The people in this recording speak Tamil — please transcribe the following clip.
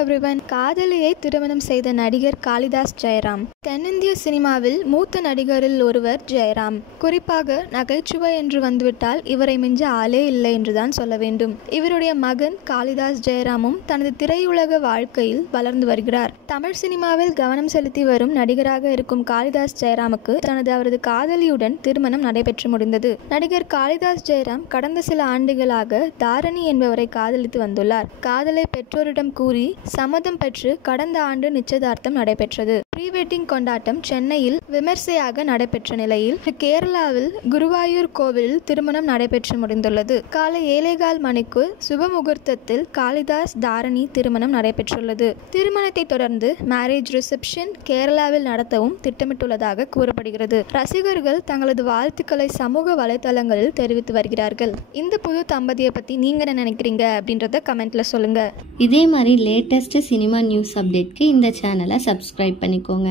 எவ்ரிவன். காதலியை திருமணம் செய்த நடிகர் காளிதாஸ் ஜெயராம். தென்னிந்திய சினிமாவில் மூத்த நடிகரில் ஒருவர் ஜெயராம். குறிப்பாக நகைச்சுவை என்று வந்துவிட்டால் இவரை மிஞ்ச ஆளே இல்லை என்றுதான் சொல்ல வேண்டும். இவருடைய மகன் காளிதாஸ் ஜெயராமும் தனது திரையுலக வாழ்க்கையில் வளர்ந்து வருகிறார். தமிழ் சினிமாவில் கவனம் செலுத்தி வரும் நடிகராக இருக்கும் காளிதாஸ் ஜெயராமுக்கு அவரது காதலியுடன் திருமணம் நடைபெற்று முடிந்தது. நடிகர் காளிதாஸ் ஜெயராம் கடந்த சில ஆண்டுகளாக தாரணி என்பவரை காதலித்து வந்துள்ளார். காதலை பெற்றோரிடம் கூறி சம்மதம் பெற்று கடந்த ஆண்டு நிச்சயதார்த்தம் நடைபெற்றது. ப்ரீ வெட்டிங் கொண்டாட்டம் சென்னையில் விமர்சையாக நடைபெற்ற நிலையில் கேரளாவில் குருவாயூர் கோவிலில் திருமணம் நடைபெற்று முடிந்துள்ளது. காலை 7:15 மணிக்கு சுப முகூர்த்தத்தில் காளிதாஸ் தாரணி திருமணம் நடைபெற்றுள்ளது. திருமணத்தை தொடர்ந்து மேரேஜ் ரிசப்ஷன் கேரளாவில் நடத்தவும் திட்டமிட்டுள்ளதாக கூறப்படுகிறது. ரசிகர்கள் தங்களது வாழ்த்துக்களை சமூக வலைதளங்களில் தெரிவித்து வருகிறார்கள். இந்த புது தம்பதியை பத்தி நீங்க என்ன நினைக்கிறீங்க அப்படின்றத கமெண்ட்ல சொல்லுங்க. இதே மாதிரி லேட்டஸ்ட் சினிமா நியூஸ் அப்டேட்க்கு இந்த சேனலை சப்ஸ்கிரைப் பண்ணிக்கோங்க.